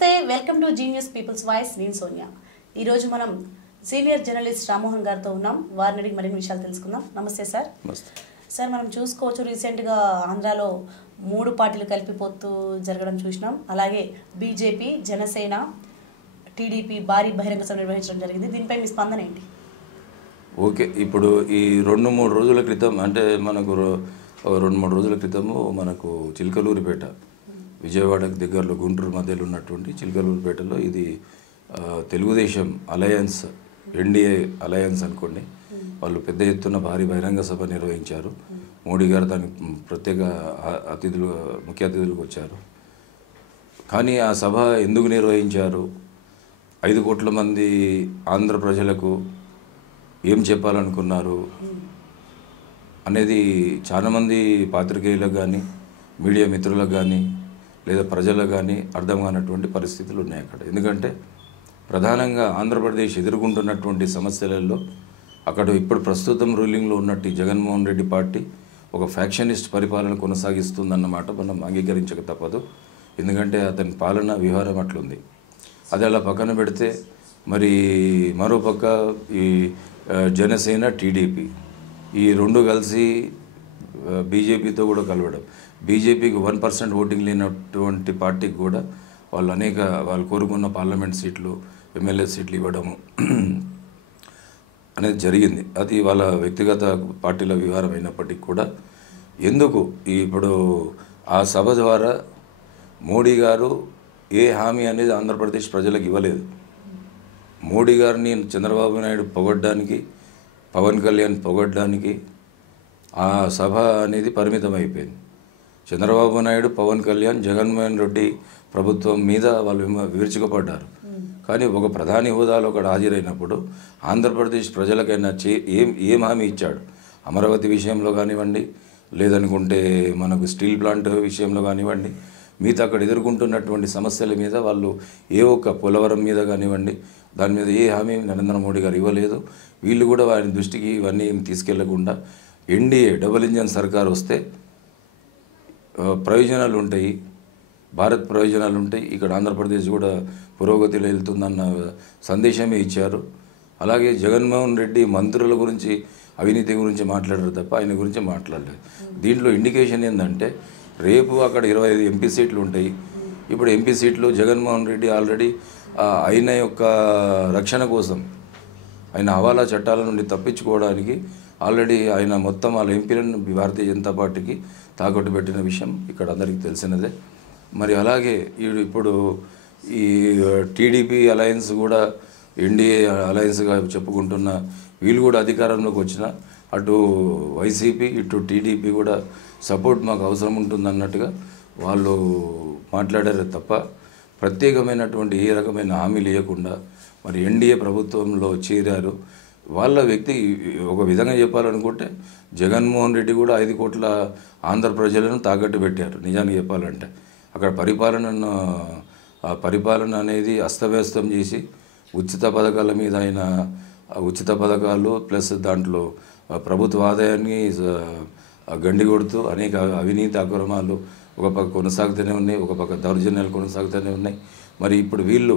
నమస్తే welcome to genius people's voice నేను సోనియా ఈ రోజు మనం సీనియర్ జర్నలిస్ట్ రామ్మోహన్ గారితో ఉన్నాం వారిని అడిగి మరిన్ని విషయాలు తెలుసుకుందాం నమస్తే సార్ నమస్తే సార్ మనం చూసుకోవచ్చు రీసెంట్ గా ఆంధ్రాలో మూడు పార్టీలు కలిపిపోతూ జరగడం చూసినాం అలాగే బీజేపీ జనసేన టీడీపీ భారీ బహిరంగ సభ నిర్వహించడం జరిగింది దీనిపై మీ స్పందన ఏంటి ఓకే ఇప్పుడు ఈ 2-3 రోజుల క్రితం అంటే మనకు 2-3 రోజుల క్రితము మనకు చిలకలూరిపేట విజయవాడకు దగ్గరలో గుంటూరు మధ్యలో ఉన్నటువంటి చిలకలూరిపేటలో ఇది తెలుగుదేశం అలయన్స్ ఎన్డీఏ అలయన్స్ అనుకోండి వాళ్ళు పెద్ద ఎత్తున భారీ బహిరంగ సభ నిర్వహించారు మోడీ గారు దానికి ప్రత్యేక ముఖ్య అతిథులకు వచ్చారు కానీ ఆ సభ ఎందుకు నిర్వహించారు 5 కోట్ల మంది ఆంధ్ర ప్రజలకు ఏం చెప్పాలనుకున్నారు అనేది చాలామంది పాత్రికేయులకు కానీ మీడియా మిత్రులకు కానీ లేదా ప్రజలకు కానీ అర్థం కానటువంటి పరిస్థితులు ఉన్నాయి అక్కడ ఎందుకంటే ప్రధానంగా ఆంధ్రప్రదేశ్ ఎదుర్కొంటున్నటువంటి సమస్యలలో అక్కడ ఇప్పుడు ప్రస్తుతం రూలింగ్లో ఉన్నట్టు జగన్మోహన్ రెడ్డి పార్టీ ఒక ఫ్యాక్షనిస్ట్ పరిపాలన కొనసాగిస్తుందన్నమాట మనం అంగీకరించక తప్పదు ఎందుకంటే అతని పాలన వ్యవహారం అట్లుంది అది అలా పక్కన పెడితే మరి మరోపక్క ఈ జనసేన టీడీపీ ఈ రెండు కలిసి బీజేపీతో కూడా కలవడం బీజేపీకి 1% ఓటింగ్ లేనటువంటి పార్టీకి కూడా వాళ్ళు కోరుకున్న పార్లమెంట్ సీట్లు ఎమ్మెల్యే సీట్లు ఇవ్వడము అనేది జరిగింది అది వాళ్ళ వ్యక్తిగత పార్టీల వ్యవహారం అయినప్పటికీ కూడా ఎందుకు ఇప్పుడు ఆ సభ ద్వారా మోడీ గారు ఏ హామీ అనేది ఆంధ్రప్రదేశ్ ప్రజలకు ఇవ్వలేదు మోడీ గారిని చంద్రబాబు నాయుడు పొగడ్డానికి పవన్ కళ్యాణ్ పొగడ్డానికి ఆ సభ అనేది పరిమితం అయిపోయింది చంద్రబాబు నాయుడు పవన్ కళ్యాణ్ జగన్మోహన్ రెడ్డి ప్రభుత్వం మీద వాళ్ళు విరుచుకుపడ్డారు కానీ ఒక ప్రధాని హోదాలో అక్కడ హాజరైనప్పుడు ఆంధ్రప్రదేశ్ ప్రజలకైనా ఏం హామీ ఇచ్చాడు అమరావతి విషయంలో కానివ్వండి లేదనుకుంటే మనకు స్టీల్ ప్లాంట్ విషయంలో కానివ్వండి మిగతా అక్కడ ఎదుర్కొంటున్నటువంటి సమస్యల మీద వాళ్ళు ఏ ఒక్క పోలవరం మీద కానివ్వండి దాని మీద ఏ హామీ నరేంద్ర మోడీ గారు ఇవ్వలేదు వీళ్ళు కూడా వారి దృష్టికి ఇవన్నీ తీసుకెళ్లకుండా ఎన్డీఏ డబుల్ ఇంజన్ సర్కార్ వస్తే ప్రయోజనాలు ఉంటాయి భారత్ ప్రయోజనాలు ఉంటాయి ఇక్కడ ఆంధ్రప్రదేశ్ కూడా పురోగతిలో వెళ్తుందన్న సందేశమే ఇచ్చారు అలాగే జగన్మోహన్ రెడ్డి మంత్రుల గురించి అవినీతి గురించి మాట్లాడారు తప్ప ఆయన గురించి మాట్లాడలేదు దీంట్లో ఇండికేషన్ ఏంటంటే రేపు అక్కడ 25 ఎంపీ సీట్లు ఉంటాయి ఇప్పుడు ఎంపీ సీట్లు జగన్మోహన్ రెడ్డి ఆల్రెడీ ఆయన యొక్క రక్షణ కోసం ఆయన హవాలా చట్టాల నుండి తప్పించుకోవడానికి ఆల్రెడీ ఆయన మొత్తం వాళ్ళ ఎంపీలను భారతీయ జనతా పార్టీకి తాకట్టు పెట్టిన విషయం ఇక్కడ అందరికీ తెలిసినదే మరి అలాగే ఇప్పుడు ఈ టీడీపీ అలయన్స్ కూడా ఎన్డీఏ అలయన్స్గా చెప్పుకుంటున్న వీళ్ళు కూడా అధికారంలోకి వచ్చిన అటు వైసీపీ ఇటు టీడీపీ కూడా సపోర్ట్ మాకు అవసరం ఉంటుందన్నట్టుగా వాళ్ళు మాట్లాడారు తప్ప ప్రత్యేకమైనటువంటి ఏ రకమైన హామీలు ఇవ్వకుండా మరి ఎన్డీఏ ప్రభుత్వంలో చేరారు వాళ్ళ వ్యక్తి ఒక విధంగా చెప్పాలనుకుంటే జగన్మోహన్ రెడ్డి కూడా 5 కోట్ల ఆంధ్ర ప్రజలను తాకట్టు పెట్టారు నిజానికి చెప్పాలంటే అక్కడ పరిపాలన అనేది అస్తవ్యస్తం చేసి ఉచిత పథకాల మీద ఆయన ఉచిత పథకాలు ప్లస్ దాంట్లో ప్రభుత్వ ఆదాయాన్ని గండి కొడుతూ అనేక అవినీతి అక్రమాలు ఒక పక్క కొనసాగుతూనే ఉన్నాయి ఒక పక్క దౌర్జన్యాలు కొనసాగుతూనే ఉన్నాయి మరి ఇప్పుడు వీళ్ళు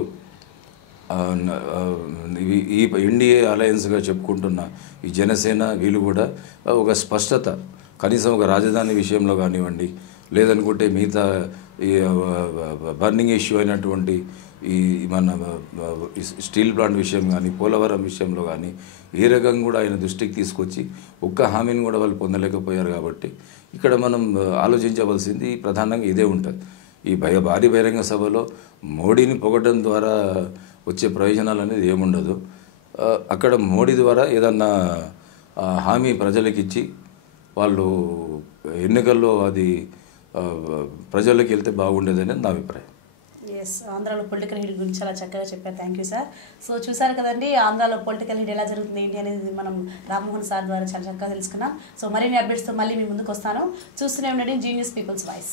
ఈ ఎన్డీఏ అలయన్స్గా చెప్పుకుంటున్న ఈ జనసేన వీళ్ళు కూడా ఒక స్పష్టత కనీసం ఒక రాజధాని విషయంలో కానివ్వండి లేదనుకుంటే మిగతా ఈ బర్నింగ్ ఇష్యూ అయినటువంటి ఈ మన స్టీల్ ప్లాంట్ విషయం కానీ పోలవరం విషయంలో కానీ ఏ రకంగా కూడా ఆయన దృష్టికి తీసుకొచ్చి ఒక్క హామీని కూడా వాళ్ళు పొందలేకపోయారు కాబట్టి ఇక్కడ మనం ఆలోచించవలసింది ప్రధానంగా ఇదే ఉంటుంది ఈ భారీ బహిరంగ సభలో మోడీని పొగడం ద్వారా వచ్చే ప్రయోజనాలు అనేది ఏముండదు అక్కడ మోడీ ద్వారా ఏదన్నా హామీ ప్రజలకు ఇచ్చి వాళ్ళు ఎన్నికల్లో అది ప్రజలకు వెళ్తే బాగుండేదని నా అభిప్రాయం ఎస్ ఆంధ్రాలో పొలిటికల్ హిట్ గురించి చాలా చక్కగా చెప్పారు థ్యాంక్ యూ సార్ సో చూసారు కదండి ఆంధ్రాలో పొలిటికల్ హిట్ ఎలా జరుగుతుంది ఏంటి అనేది మనం రామ్మోహన్ సార్ ద్వారా చాలా చక్కగా తెలుసుకున్నాం సో మరిన్ని అప్డేట్స్తో మళ్ళీ మీ ముందుకు వస్తాను చూస్తూనే ఉండండి జీనియస్ పీపుల్స్ వాయిస్